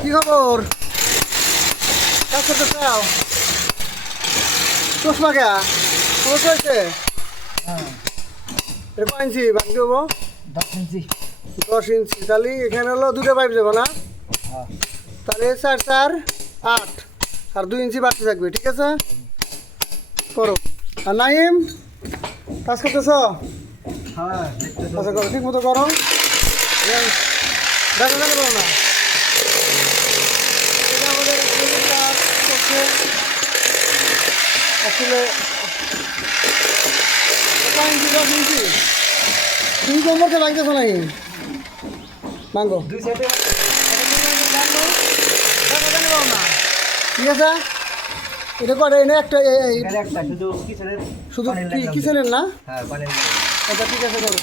কি খবর? কাজ করতে চাও? চশমা কে তোমার হয়েছে? এটা কয় ইঞ্চি বাকি দেবো? 10 ইঞ্চি। 10 ইঞ্চি। তাহলে এখানে হলো দুটো পাইপ যাবো না? তাহলে 4 4 8 আর 2 ইঞ্চি বাড়তে থাকবে, ঠিক আছে? করো। আর নাইম কাজ করতেছ? আচ্ছা করো, ঠিক মতো করো। দেখা দেখা করো না। এটা আমাদের কাজ করছে আসলে 5 ইঞ্চি 10 ইঞ্চি। তুমি কোমরকে লাগতেছো নাকি মাঙ্গো? দুই সাইডে ঠিক আছে, এটা করে এনে একটা একটা শুধু কিচেনের শুধু কিচেনের না? হ্যাঁ পানির আচ্ছা ঠিক আছে করো।